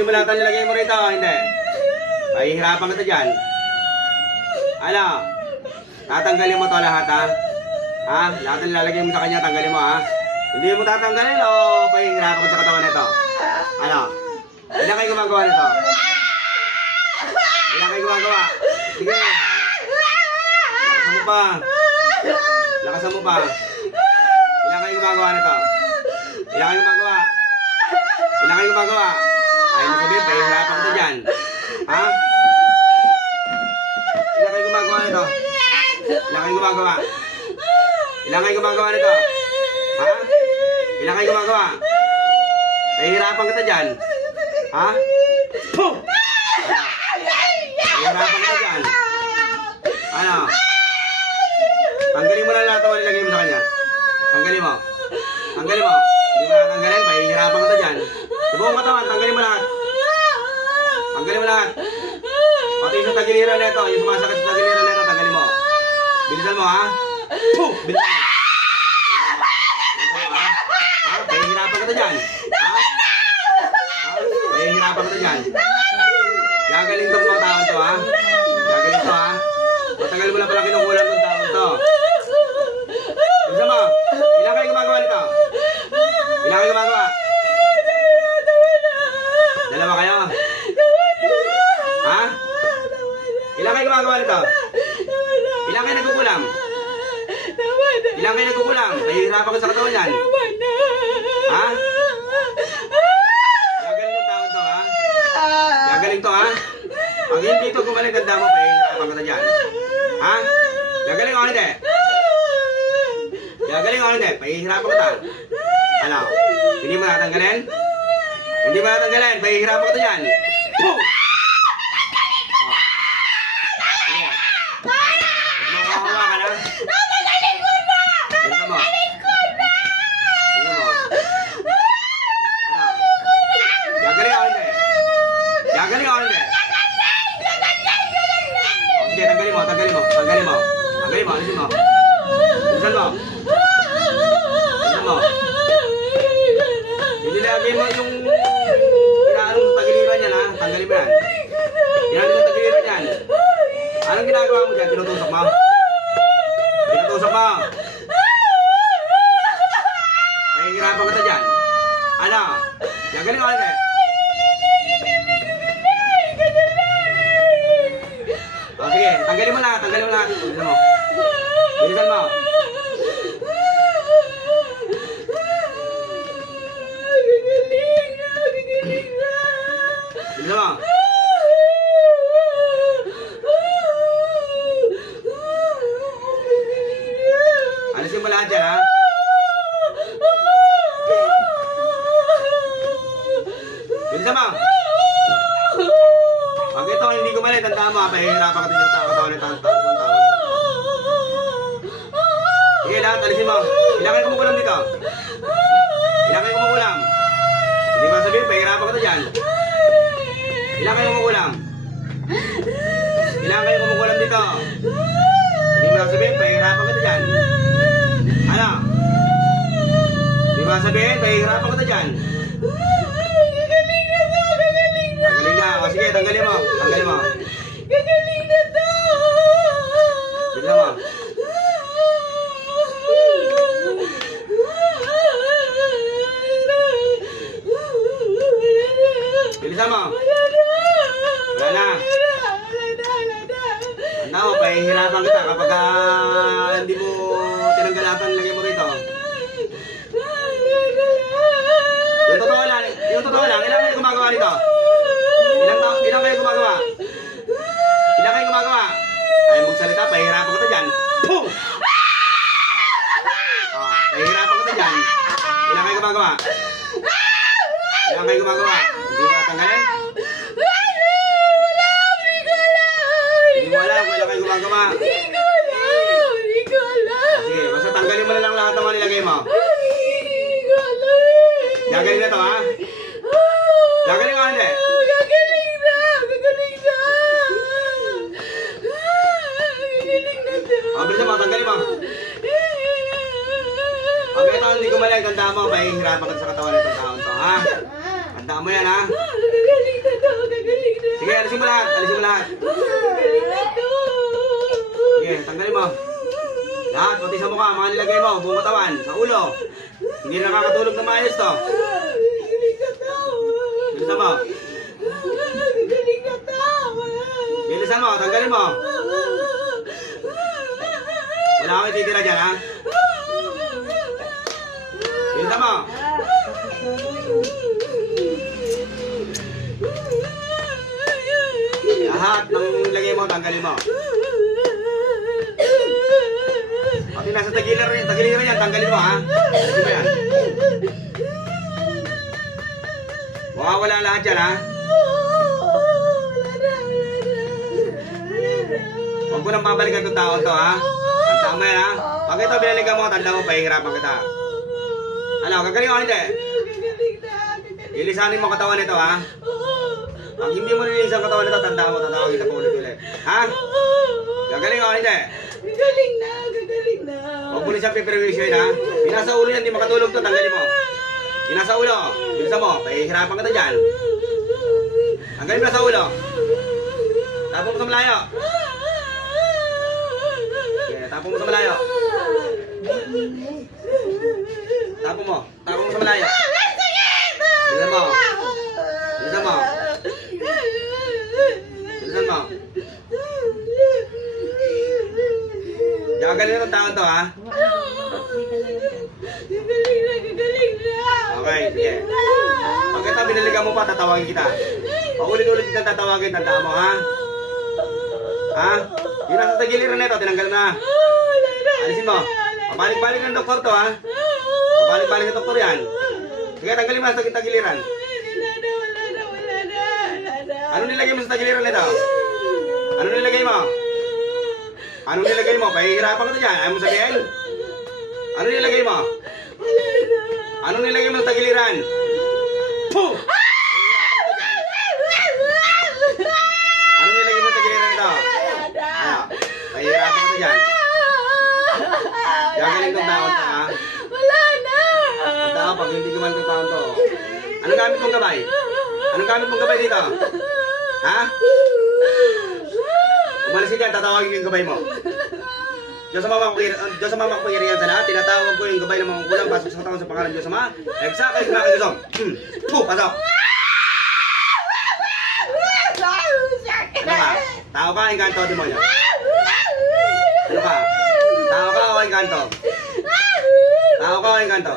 Alisin mo lahat ang nilagay mo rito, hindi. Pahihirapan kita dyan. Ano? Tatanggalin mo to lahat, ha? Ha? Lahat ang nilalagay mo sa kanya, tanggalin mo, ha? Hindi mo tatanggalin o pahihirapan ko sa katawan nito? Ano? Ilan kayo gumagawa nito? Ilan kayo gumagawa? Sige. Lakasan mo pa. Lakasan mo pa. Ilan kayo gumagawa nito? Ilan kayo gumagawa? Ilan kayo gumagawa? Ayaw mo sabihin, pahihirapan ko dyan. Ha? Ilan kayo gumagawa nito? Ilan kayo gumagawa? Ilan kayo gumagawa nito? Ha? Ilan kayo gumagawa? Pahihirapan kita dyan. Ha? Puh! Pahihirapan kita dyan. Ano? Tanggalin mo na lahat ang nilagay mo sa kanya. Tanggalin mo. Tanggalin mo. Hindi mo natanggalin, pahihirapan kita dyan. Sa buong katawan, tanggalin mo lahat. Tanggalin mo lahat. Pati yung sa tagiliran na ito, yung sumasakit sa tagiliran na ito, tanggalin mo. Bilisan mo, ha? Puh! Bilisan mo. Bilisan mo, ha? Ha? Pahihirapan kita dyan. Ha? Ha? Pahihirapan kita dyan. Gagaling itong mga taon to, ha? Gagaling to, ha? Matagal mo na pala kinukulang itong taon to. Bilisan mo. Ilan kayo gumagawa nito? Ilan kayo gumagawa? Dalawa kayo? Ha? Ilan kayo gumagawa nito? Ilan kayo nagkukulang? Ilan kayo nagkukulang? Pahihirapan ko sa katawan yan. Ha? Gagaling yung taon to, ha? Gagaling to, ha? Pag hindi ito gumaling, ganda mo, pahihirapan ko na dyan. Ha? Gagaling ako hindi? Gagaling ako hindi? Pahihirapan ko ta. Ano? Hindi mo natanggalin? Hindi mo natanggalin, pahihirapan ko ta dyan. Puh! Tanggalin mo. Tanggalin mo, alisin mo. Bilisan mo. Bilisan mo. Inilagay mo yung inaanong tagiliran yan, ha? Tanggalin mo yan. Inaanong yung tagiliran yan. Anong ginagawa mo dyan? Tinutusok mo? Tinutusok mo? Pahihirapan ka ta dyan. Ano? Gagaling ako hindi? O sige, tanggalin mo lahat, tanggalin mo lahat. Bilisan mo. Bilisan mo. Bilisan mo. Alisin mo lahat yan, ha? Bilisan mo. Pag ito hindi gumalit, tandaan mo, pahihirapan ka din sa katawan ng taon. Sige, lahat, alisin mo. Ilan kayo kumukulam dito? Ilan kayo kumukulam? Hindi ba sabihin, pahihirapan ka to dyan. Ilan kayo kumukulam? Ilan kayo kumukulam dito? Hindi ba sabihin, pahihirapan ka to dyan. Ano? Hindi ba sabihin, pahihirapan ka to dyan. Tanggalin na. O sige, tanggalin mo. Tanggalin mo. Gagaling na to! Bilisan mo. Bilisan mo. Wala na. Tanda mo, pahihirapan kita kapag hindi mo tinanggalapan lagay mo rito. Yung totoo lang, ilan kayo gumagawa rito? Ilang kayo gumagawa? Ilang kayo gumagawa? Ayaw magsalita, pahihirapan ko ito dyan. Puh! Pahihirapan ko ito dyan. Ilang kayo gumagawa? Ilang kayo gumagawa? Hindi mo natanggalin? Hindi mo alam kung ilang kayo gumagawa. Hindi ko alam. Sige, basta tanggalin mo na lang lahat ng mga nilagay mo. Gagaling na to, ha? Gagaling ka, hindi? Gagaling na! Gagaling na! Gagaling na to! O, bilisan mo, tanggalin mo. Pag ito hindi gumaling, tandaan mo, pahihirapan ka sa katawan nitong taon to, ha? Tandaan mo yan, ha? Gagaling Alisin mo lahat. Alisin mo lahat. Gagaling na to. Sige, tanggalin mo. Lahat, pati sa mukha, mga nilagay mo, buong katawan, sa ulo. Hindi na nakakatulog na maayos to. Gagaling na to. Bilisan mo. Gagaling na to. Bilisan mo, tanggalin mo. Wala kang titira dyan, ha? Bilisan mo. Lahat ng nilagay mo, tanggalin mo. Pati nasa tagiliran yan, tanggalin mo, ha? Alisin mo yan. Wala lahat yan, ha? Huwag ko nang babalikan itong tao to, ha? Tanda mo yan, ha? Pag ito binalikan mo, tanda mo, pahihirapan kita. Ano, gagaling o hindi? Ilisanin mo katawan nito, ha? Pag hindi mo nilisan katawan nito, tanda mo, tatawag kita pa ulit-ulit. Ha? Gagaling o hindi? Gagaling na, gagaling na. Huwag mo rin siyang piperwisyoin, ha? Pinasa ulo yan, di makatulog to, tanggalin mo. Pinasa ulo, bilisan mo, pahihirapan kita dyan. Tanggalin mo na sa ulo. Tapos mo sa malayo. Okay, tapos mo sa malayo. Tapos mo sa malayo. Bilisan mo. Bilisan mo. Bilisan mo. Gagaling na ng tao to, ha? Gagaling na, gagaling na. Okay, sige. Pag ito binalikan mo pa, tatawagin kita. Paulit-ulit kita tatawagin, tandaan mo, ha? Ha? Yung nasa tagiliran na ito, tinanggal mo na. Alisin mo. Pabalik-balik ng doktor to, ha? Pabalik-balik ng doktor yan. Sige, tanggalin mo na sa tagiliran. Wala na. Ano nilagay mo sa tagiliran nito? Ano nilagay mo? Ano nilagay mo? Pahihirapan ka to dyan. Ayaw mo sabihin? Ano nilagay mo? Ano nilagay mo sa tagiliran? Puh! Ano nilagay mo sa tagiliran nito? Ano? Pahihirapan ka to dyan. Gagaling tong taon to, ha? Wala na. Tao, pag hindi gumaling tong taon to. Anong gamit mong gabay? Anong gamit mong gabay dito? Ha? Umalis ka dyan, tatawagin ko yung gabay mo. Diyos sa mama ko pangyarihan sa lahat, tinatawag ko yung gabay ng mga kulang, pasok sa katawan sa pangalan Diyos sa mga, eksakay ko na kayo gusto. Pasok! Ano ka? Tao ka, engkanto, demonyo? Ano ka? Tao ka o engkanto? Tao ka o engkanto?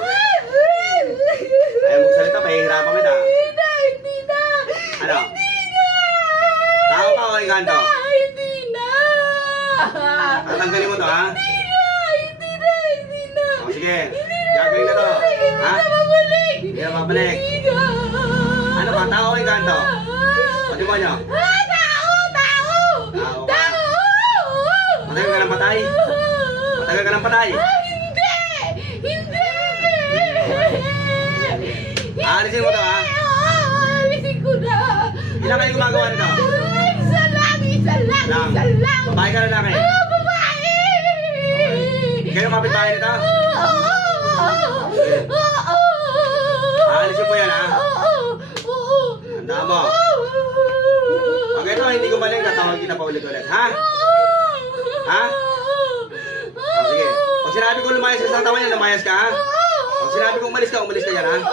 Ayaw magsalita, pahihirapan kita. Hindi na. Ano? Tao ka o engkanto? Hindi na. Tatanggalin mo to, ha? Hindi na. O sige, gagawin na to. Ha? Hindi na babalik. Ano ka? Tao o engkanto? O demonyo? Tao. Matagal ka ng patay? Matagal ka ng patay? Hindi. Aalisin mo to, ha? Alisin ko na. Ilan kayo gumagawa nito? Isa lang. Babae ka lalaki? Babae. Kayo kapitbahay nito? Aalisin mo yan, ha? Tandaan mo. Pag ito hindi gumaling, tatawag kita pa ulit-ulit, ha? Ha? O sige. Pag sinabi ko lumayas ka sa tawa niya, lumayas ka, ha? Pag sinabi ko umalis ka yan, ha?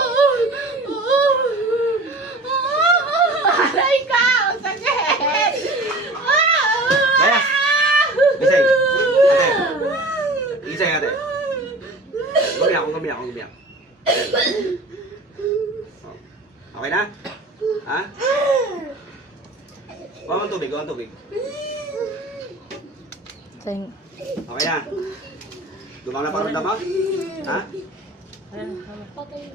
Aray ka! Sakit! Layas! Gisay! Ate! Gisay, ate! Gumiyak. Okay na? Ha? Kuha mo ang tubig. Okay na? Gumang na paruramdam mo? Ha?